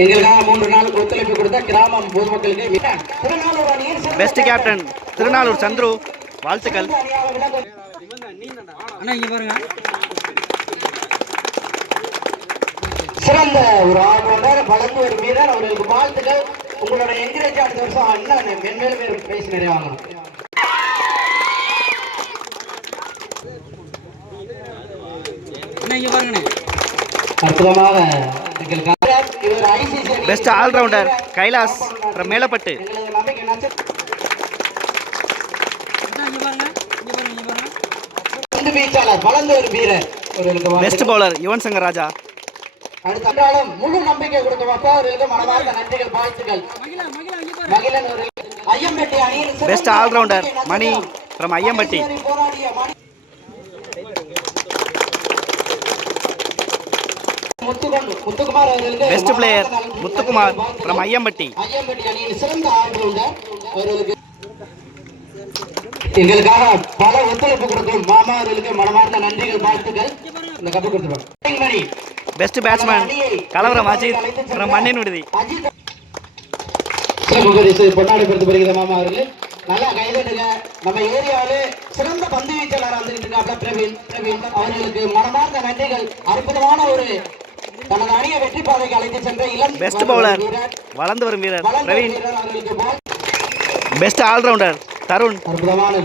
எங்களுக்காக 3 நாள் ஒத்துழைப்பு கொடுத்த கிராமம் பொதுமக்களுக்கு பெஸ்ட் கேப்டன் திருநாளூர் சந்துரு வாழ்த்துக்கள். சிறந்த ஒரு ஆர்வலர் வளர்ந்து ஒரு வீரர் அவர்களுக்கு வாழ்த்துக்கள். உங்களோட என்கரேஜ் அடுத்த வருஷம் அண்ணன் மென்மேலும் பிரைஸ் நிறைய வாங்கணும். அற்புதமாக பெஸ்ட் ஆல்ரவுண்டர் கைலாஸ் மேலப்பட்டு. வளர்ந்த ஒரு வீரர் பெஸ்ட் பவுலர் யுவன் சங்கர் ராஜா. அடுத்தாலும் முழு நம்பிக்கை கொடுத்த அவர்களுக்கு மனமார்ந்த நன்றிகள் வாழ்த்துக்கள். மகிழன் ஐயம்பட்டி அணியின் best all rounder Mani from Aiyampatti. Muthukumar அவர்களுக்கு best player Muthukumar from Aiyampatti. Aiyampatti அணியின் சிறந்த ஆல்ரவுண்டர் அவர்களுக்கு எங்களுக்காக பல ஒத்துழைப்பு கொடுக்கும் மாமா அவர்களுக்கு மனமார்ந்த நன்றிகள் வாழ்த்துக்கள். இந்த கப்பு கொடுத்துருவாங்க. பெஸ்ட் பேட்ஸ்மேன் கலவரம் அஜித் ஃப்ரம் மண்ணின் விடுதி. பொன்னாடி படுத்து வருகிற மாமா அவர்கள் நல்லா கைதட்டுங்க. நம்ம ஏரியாவிலே சிறந்த பந்து வீச்சாளர் வந்துகிட்டு இருக்காப்ல பிரவீன் அவர்களுக்கு மனமார்ந்த நன்றிகள். அற்புதமான ஒரு தனது அணியை வெற்றி பாதைக்கு அழைத்து சென்ற இளம் பெஸ்ட் பவுலர் வளர்ந்து வரும் வீரர் Praveen. Best all rounder Tarun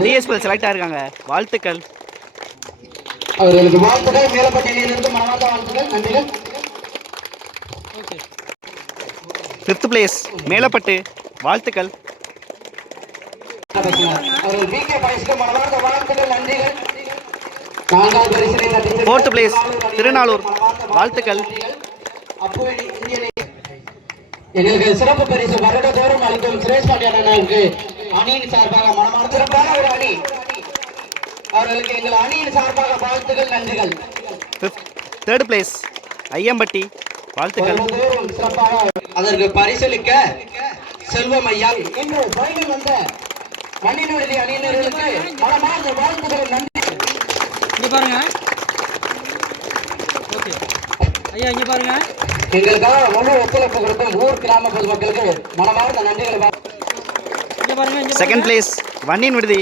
TSPL select ஆயிருக்காங்க வாழ்த்துக்கள். அவர்களுக்கு வாழ்த்துக்கள். மேலப்பட்டியிலிருந்து மனமார்ந்த வாழ்த்துக்கள் நன்றிகள். 5th பிளேஸ் மேலப்பட்டு வாழ்த்துக்கள். அவர்கள் பிகே பாய்ஸ்க்கு மனமார்ந்த வாழ்த்துக்கள் நன்றிகள். 4th பிளேஸ் திருநாளூர் வாழ்த்துக்கள். எங்களுக்கு சிறப்பு பரிசு வருடத்தோறும் அளிக்கும் சுரேஷ் பாண்டியன் அண்ணனுக்கு அணியின் சார்பாக மனமார்ந்த சிறப்பான ஒரு அணி அவர்களுக்கு எங்கள் அணியின் சார்பாக வாழ்த்துக்கள் நன்றிகள். 3rd பிளேஸ் ஐயம்பட்டி வாழ்த்துக்கள். சிறப்பாக அதற்கு பரிசளிக்க செல்வம் ஐயா இன்று பைனல் வந்த மண்ணின் விடுதி அணியினர்களுக்கு மனமார்ந்த வாழ்த்துக்கள் நன்றி. இங்க பாருங்க ஓகே ஐயா இங்க பாருங்க. எங்களுக்காக முழு ஒத்துழைப்பு கொடுக்கும் ஊர் கிராம பொதுமக்களுக்கு மனமார்ந்த நன்றிகள். இங்க பாருங்க. 2nd பிளேஸ் மண்ணின் விடுதி.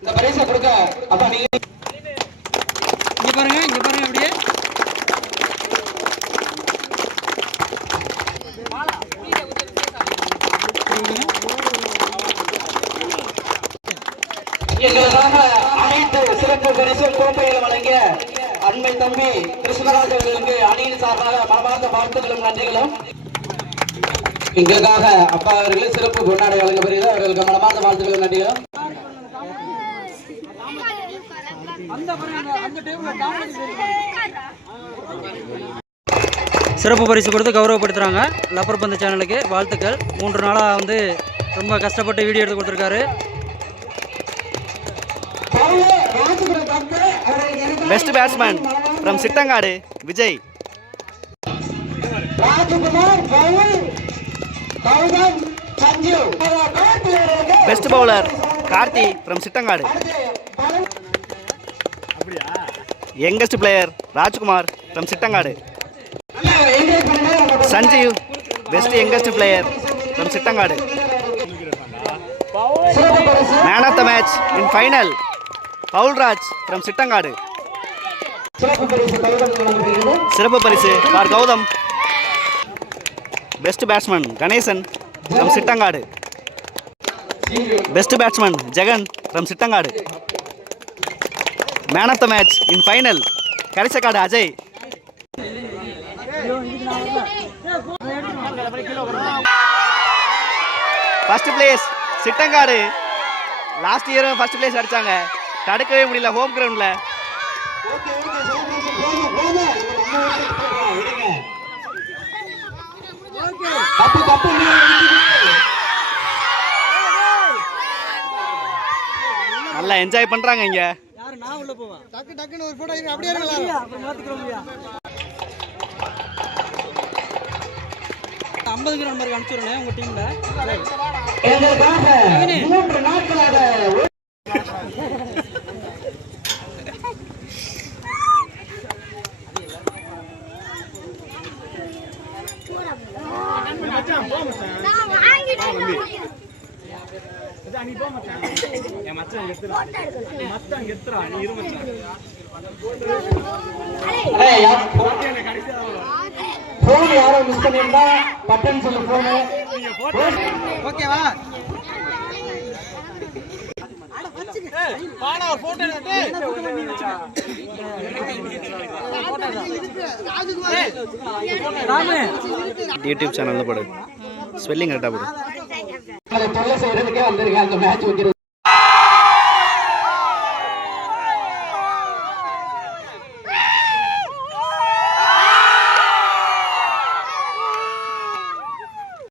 இந்த பரிசை கொடுக்க அப்பா நீங்க இங்க பாருங்க அப்படியே எங்களுக்காக அனைத்து சிறப்பு பரிசு கோப்பைகளை வழங்கிய அண்மை தம்பி கிருஷ்ணராஜ் அவர்களுக்கு அணியின் சார்பாக மனமார்ந்த வாழ்த்துக்களும் நன்றிகளும். எங்களுக்காக அப்பா அவர்கள் சிறப்பு பொன்னாடை வழங்கப்படுகிறது. அவர்களுக்கு மனமார்ந்த வாழ்த்துக்களும் நன்றிகளும். சிறப்பு பரிசு கொடுத்து கௌரவப்படுத்துகிறாங்க. லப்பர் பந்து சேனலுக்கு வாழ்த்துக்கள். 3 நாளாக வந்து ரொம்ப கஷ்டப்பட்டு வீடியோ எடுத்து கொடுத்துருக்காரு. Best batsman from Chittangadu Vijay. Best bowler Karthi from Chittangadu. Youngest player Rajkumar from Chittangadu. Sanjeev best youngest player from Chittangadu. Man of the match in final Paulraj from Chittangadu. சிறப்பு பரிசு for Gautham. Best batsman Ganesan from Chittangadu. Best batsman Jegan from Chittangadu. Man of the match in final Karisakkadu Ajay. First place Chittangadu. Last இயரும் first place அடிச்சாங்க. தடுக்கவே முடியல home கிரவுண்ட்ல. நல்லா enjoy பண்றாங்க இங்க. நான் உள்ள போவேன். டக்குன்னு ஒரு போட்டோ அப்படியே இருக்கலாம். அப்புறம் மாத்திக்கிறோம். 50 நம்பருக்கு அனுப்பிச்சுடுறேன் உங்கள் டீமில். எங்களுக்காக 3 நாட்களாக போன் யாரோ மிஸ் பண்ணியிருந்தா பட்டன் சொல்லு போனு. ஓகேவா? யூடியூப் சேனலில் போடு, ஸ்பெல்லிங் கரெக்டாக போடு. தொல்லை செய்யறதுக்கே வந்திருக்காங்க மேட்ச் வைக்கிறது.